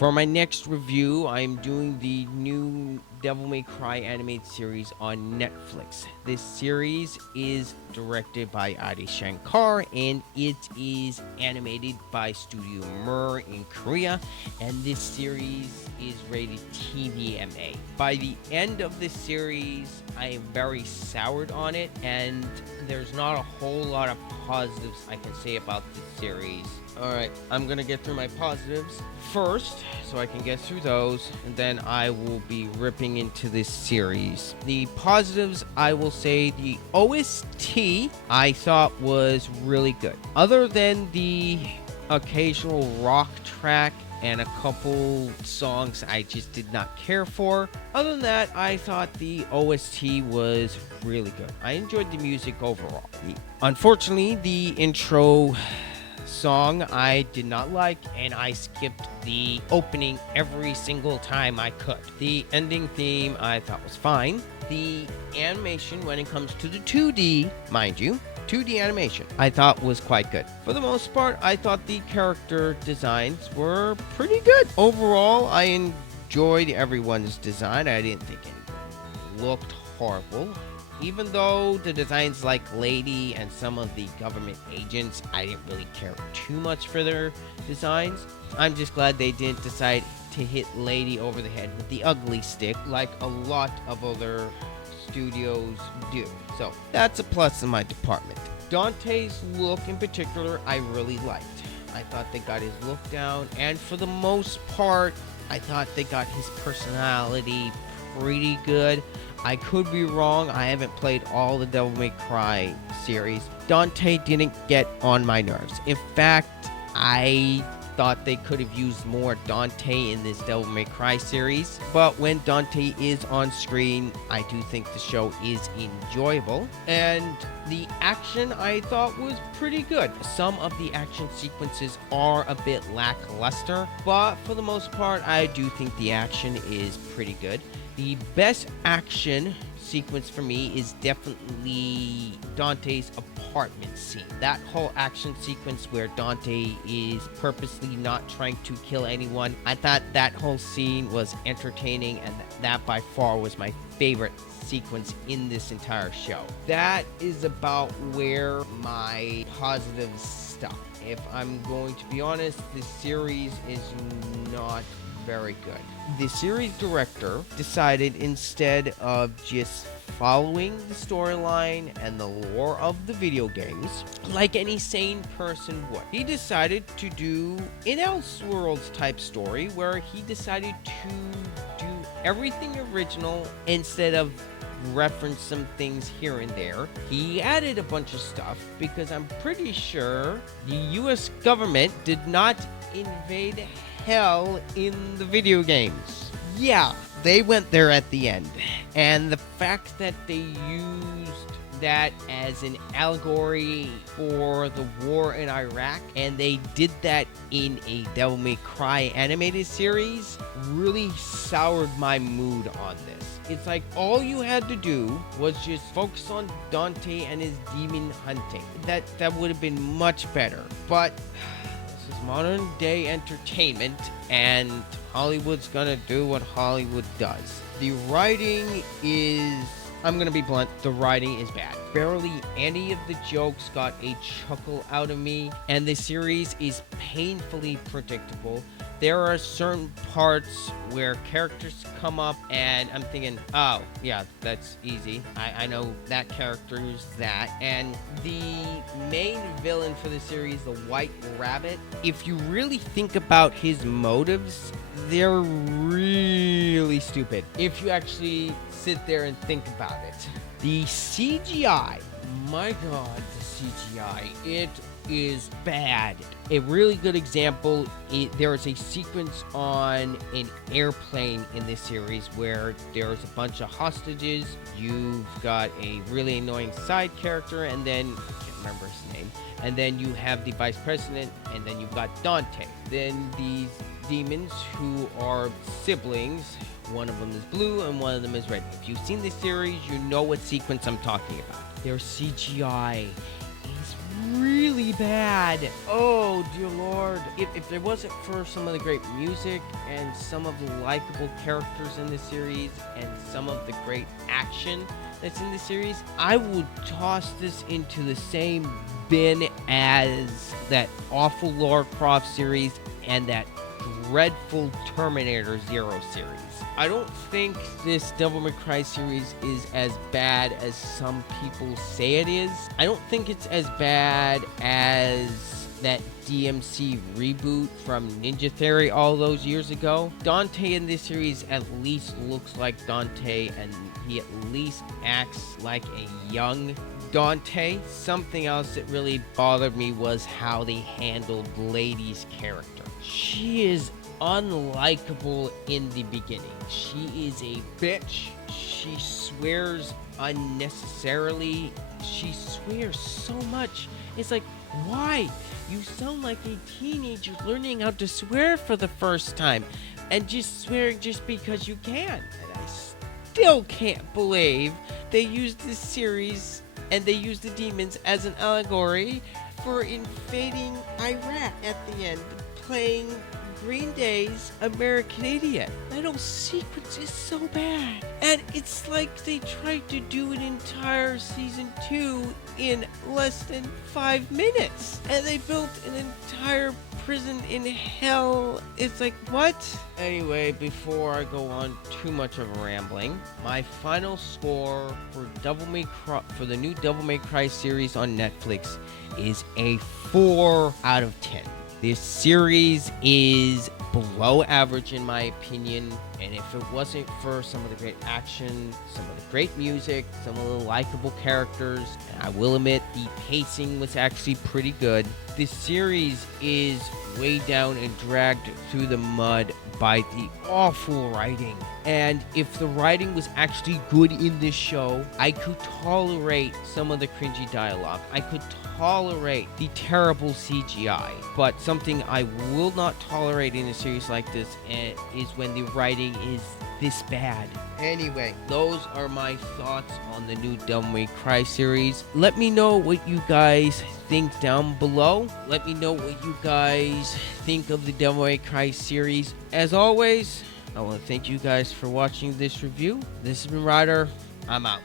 For my next review, I'm doing the new Devil May Cry animated series on Netflix. This series is directed by Adi Shankar and it is animated by Studio Mir in Korea. And this series is rated TVMA. By the end of this series, I am very soured on it, and there's not a whole lot of positives I can say about this series. Alright, I'm gonna get through my positives first so I can get through those, and then I will be ripping into this series. The positives, I will say the OST I thought was really good. Other than the occasional rock track and a couple songs I just did not care for. Other than that, I thought the OST was really good. I enjoyed the music overall. Unfortunately, the intro song I did not like, and I skipped the opening every single time I could. The ending theme I thought was fine. The animation, when it comes to the 2D, mind you, 2D animation, I thought was quite good. For the most part, I thought the character designs were pretty good. Overall, I enjoyed everyone's design. I didn't think anyone looked horrible. Even though the designs like Lady and some of the government agents, I didn't really care too much for their designs. I'm just glad they didn't decide to hit Lady over the head with the ugly stick like a lot of other studios do. So that's a plus in my department. Dante's look in particular, I really liked. I thought they got his look down, and for the most part, I thought they got his personality pretty good. I could be wrong. I haven't played all the Devil May Cry series. Dante didn't get on my nerves. In fact, I thought they could have used more Dante in this Devil May Cry series. But when Dante is on screen, I do think the show is enjoyable. And the action I thought was pretty good. Some of the action sequences are a bit lackluster, but for the most part, I do think the action is pretty good. The best action sequence for me is definitely Dante's apartment scene. That whole action sequence where Dante is purposely not trying to kill anyone. I thought that whole scene was entertaining, and that by far was my favorite sequence in this entire show. That is about where my positives stop. If I'm going to be honest, this series is not very good. The series director decided, instead of just following the storyline and the lore of the video games like any sane person would, he decided to do an Elseworlds type story where he decided to do everything original instead of reference some things here and there. He added a bunch of stuff because I'm pretty sure the US government did not invade hell in the video games. Yeah, they went there at the end. And the fact that they used that as an allegory for the war in Iraq, and they did that in a Devil May Cry animated series, really soured my mood on this. It's like all you had to do was just focus on Dante and his demon hunting. That would have been much better. But this is modern day entertainment, and Hollywood's gonna do what Hollywood does. The writing is, I'm gonna be blunt, the writing is bad. Barely any of the jokes got a chuckle out of me, and the series is painfully predictable. There are certain parts where characters come up and I'm thinking, oh, yeah, that's easy. I know that character is that. And the main villain for the series, the White Rabbit, if you really think about his motives, they're really stupid. If you actually sit there and think about it. The CGI, my God, the CGI, it is bad. A really good example, there is a sequence on an airplane in this series where there's a bunch of hostages. You've got a really annoying side character, and then I can't remember his name. And then you have the vice president, and then you've got Dante. Then these demons who are siblings. One of them is blue and one of them is red. If you've seen this series, you know what sequence I'm talking about. Their CGI is really really bad. Oh, dear Lord. If there wasn't for some of the great music and some of the likable characters in the series and some of the great action that's in the series, I would toss this into the same bin as that awful Lara Croft series and that dreadful Terminator Zero series. I don't think this Devil May Cry series is as bad as some people say it is. I don't think it's as bad as that DMC reboot from Ninja Theory all those years ago. Dante in this series at least looks like Dante, and he at least acts like a young Dante. Something else that really bothered me was how they handled Lady's character. She is unlikable in the beginning. She is a bitch. She swears unnecessarily. She swears so much. It's like, why? You sound like a teenager learning how to swear for the first time and just swearing just because you can. And I still can't believe they used this series and they used the demons as an allegory for invading Iraq at the end, playing Green Day's American Idiot. That whole sequence is so bad. And it's like they tried to do an entire season 2 in less than 5 minutes. And they built an entire prison in hell. It's like, what? Anyway, before I go on too much of a rambling, my final score for for the new Devil May Cry series on Netflix is a 4 out of 10. This series is below average in my opinion, and if it wasn't for some of the great action, some of the great music, some of the likable characters, and I will admit the pacing was actually pretty good, this series is weighed down and dragged through the mud by the awful writing. And if the writing was actually good in this show, I could tolerate some of the cringy dialogue. I could tolerate the terrible CGI. But something I will not tolerate in a series like this is when the writing is this bad. Anyway, those are my thoughts on the new Devil May Cry series. Let me know what you guys think down below. Let me know what you guys think of the Devil May Cry series. As always, I want to thank you guys for watching this review. This has been Ryder. I'm out.